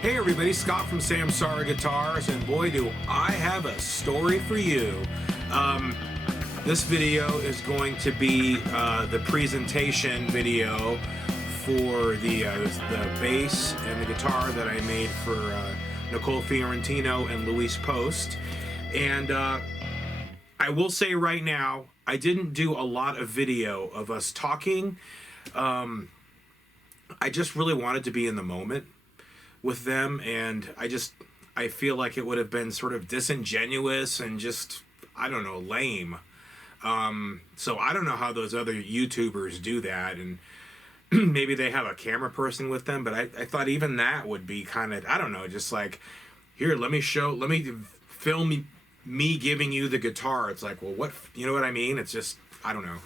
Hey everybody, Scott from Samsara Guitars, and boy do I have a story for you. This video is going to be the presentation video for the bass and the guitar that I made for Nicole Fiorentino and Louise Post. And I will say right now, I didn't do a lot of video of us talking. I just really wanted to be in the moment with them, and I feel like it would have been sort of disingenuous and just, I don't know, lame. So I don't know how those other YouTubers do that, and maybe they have a camera person with them, but I thought even that would be kind of, I don't know, just like, here, let me film me giving you the guitar. It's like, well, what, you know what I mean? It's just, I don't know.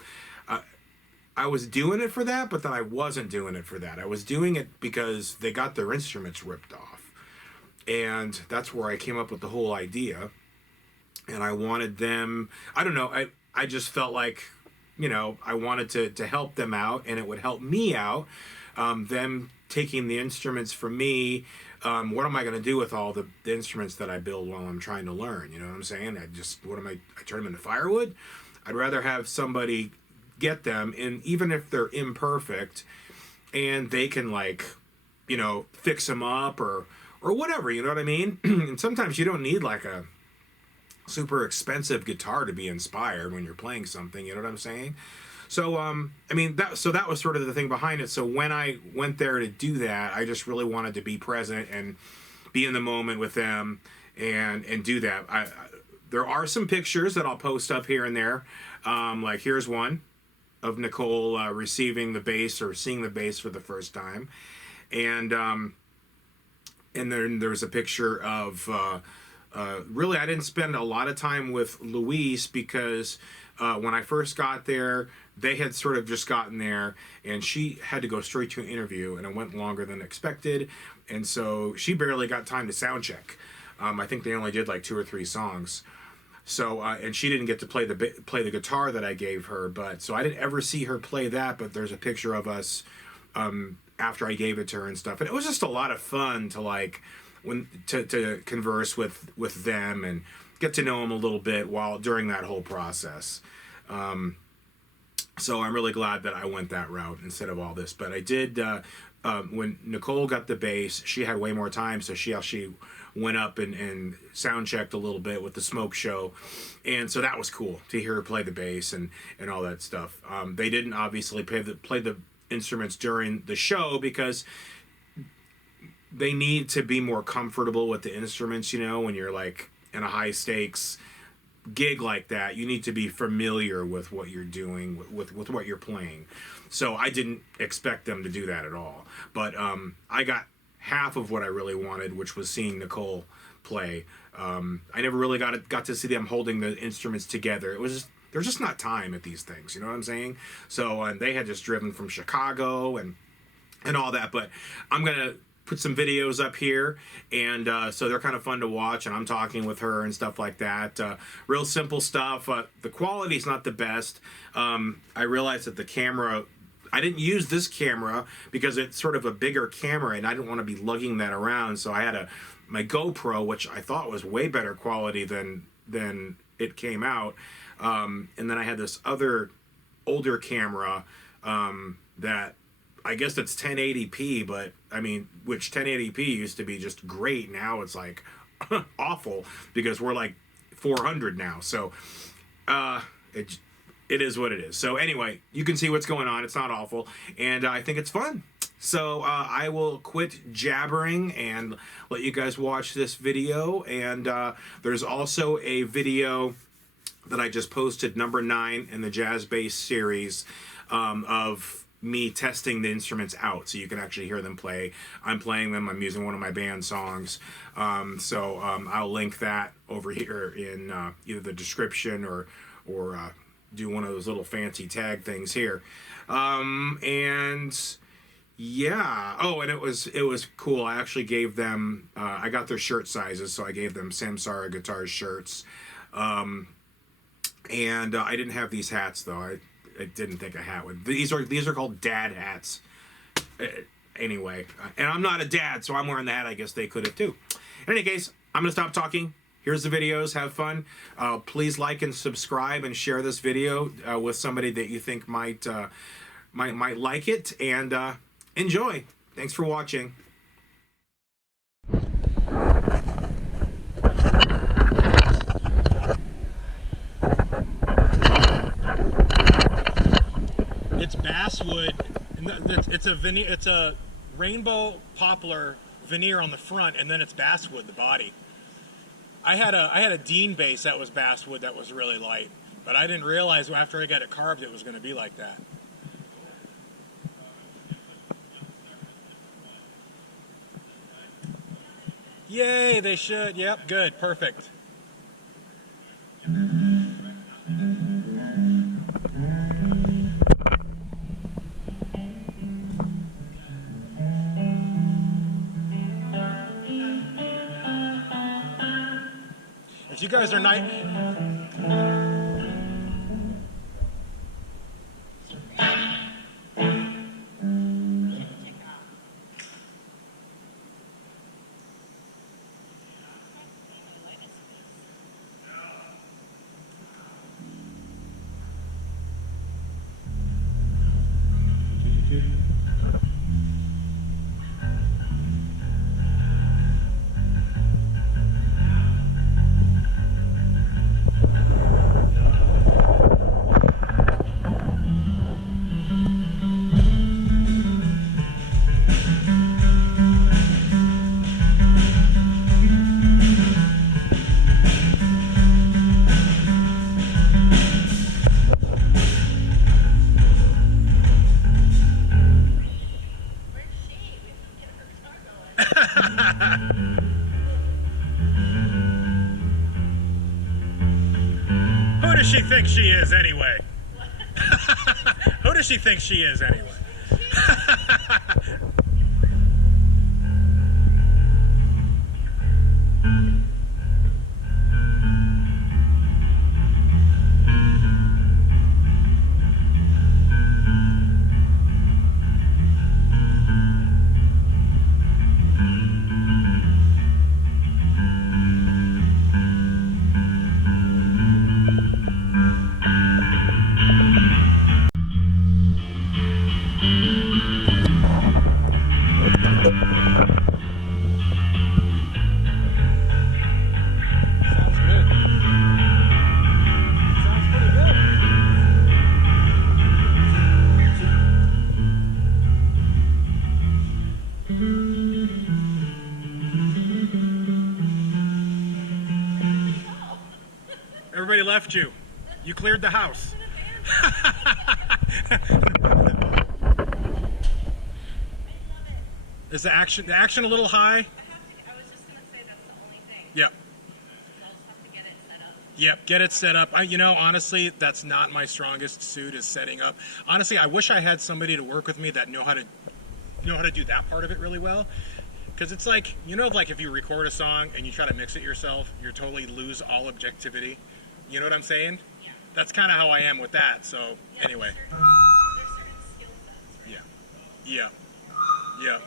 I was doing it for that, but then I wasn't doing it for that. I was doing it because they got their instruments ripped off. And that's where I came up with the whole idea. And I wanted them, I don't know, I just felt like, you know, I wanted to help them out, and it would help me out. Them taking the instruments from me, what am I going to do with all the instruments that I build while I'm trying to learn? You know what I'm saying? I turn them into firewood? I'd rather have somebody get them, and even if they're imperfect, and they can, like, you know, fix them up or whatever, you know what I mean? And sometimes you don't need like a super expensive guitar to be inspired when you're playing something, you know what I'm saying? So I mean, that was sort of the thing behind it. So when I went there to do that, I just really wanted to be present and be in the moment with them and do that. There are some pictures that I'll post up here and there. Like here's one of Nicole receiving the bass or seeing the bass for the first time, and then there's a picture of really, I didn't spend a lot of time with Louise because when I first got there, they had sort of just gotten there, and she had to go straight to an interview, and it went longer than expected, and so she barely got time to sound check. I think they only did like 2 or 3 songs. So and she didn't get to play the guitar that I gave her, but so I didn't ever see her play that. But there's a picture of us after I gave it to her and stuff, and it was just a lot of fun to like to converse with them and get to know them a little bit during that whole process. So I'm really glad that I went that route instead of all this. But I did when Nicole got the bass, she had way more time, so she went up and sound checked a little bit with the smoke show, and so that was cool to hear her play the bass and all that stuff. They didn't obviously play the instruments during the show because they need to be more comfortable with the instruments. You know, when you're like in a high stakes gig like that, you need to be familiar with what you're doing, with what you're playing. So I didn't expect them to do that at all, but I got half of what I really wanted, which was seeing Nicole play. I never really got to see them holding the instruments together. There's just not time at these things, you know what I'm saying? So they had just driven from Chicago and all that, but I'm gonna put some videos up here, and so they're kind of fun to watch, and I'm talking with her and stuff like that. Real simple stuff. The quality's not the best. I realized that the camera, I didn't use this camera because it's sort of a bigger camera, and I didn't want to be lugging that around, so I had my GoPro, which I thought was way better quality than it came out, and then I had this other older camera that I guess it's 1080p, but I mean, which 1080p used to be just great. Now it's like awful because we're like 400 now. So it is what it is. So anyway, you can see what's going on. It's not awful, and I think it's fun. So I will quit jabbering and let you guys watch this video. And there's also a video that I just posted, number 9 in the Jazz Bass series, of me testing the instruments out, so you can actually hear them play. I'm playing them. I'm using one of my band songs. So I'll link that over here in either the description or do one of those little fancy tag things here. And yeah. Oh, and it was cool. I actually gave them. I got their shirt sizes, so I gave them Samsara Guitars shirts. And I didn't have these hats though. I didn't think a hat would. These are called dad hats, Anyway, and I'm not a dad, so I'm wearing the hat. I guess they could have too. In any case, I'm gonna stop talking. Here's the videos. Have fun. Please like and subscribe and share this video with somebody that you think might like it, and enjoy. Thanks for watching. It's basswood. It's a rainbow poplar veneer on the front, and then it's basswood, the body. I had a Dean base that was basswood that was really light, but I didn't realize after I got it carved it was going to be like that. Yay, they should. Yep, good, perfect. If you guys are night. Who does she think she is anyway? Who does she think she is anyway? Everybody left you. You cleared the house. Is the action a little high? I was just going to say that's the only thing. Yep. I'll just have to get it set up. Yep, get it set up. You know, honestly, that's not my strongest suit, is setting up. Honestly, I wish I had somebody to work with me that know how to do that part of it really well. Because it's like, you know, like if you record a song and you try to mix it yourself, you totally lose all objectivity. You know what I'm saying? Yeah. That's kind of how I am with that. So Yeah, anyway. There's certain skill sets, right? Yeah. Yeah.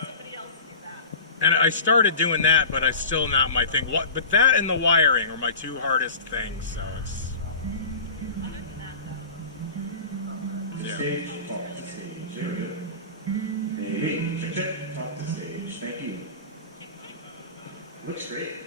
Somebody else do that. And I started doing that, but it's still not my thing. But that and the wiring are my two hardest things. So it's. Yeah. Stage, talk to stage. Very good. Maybe, check, talk to stage. Thank you. Looks great.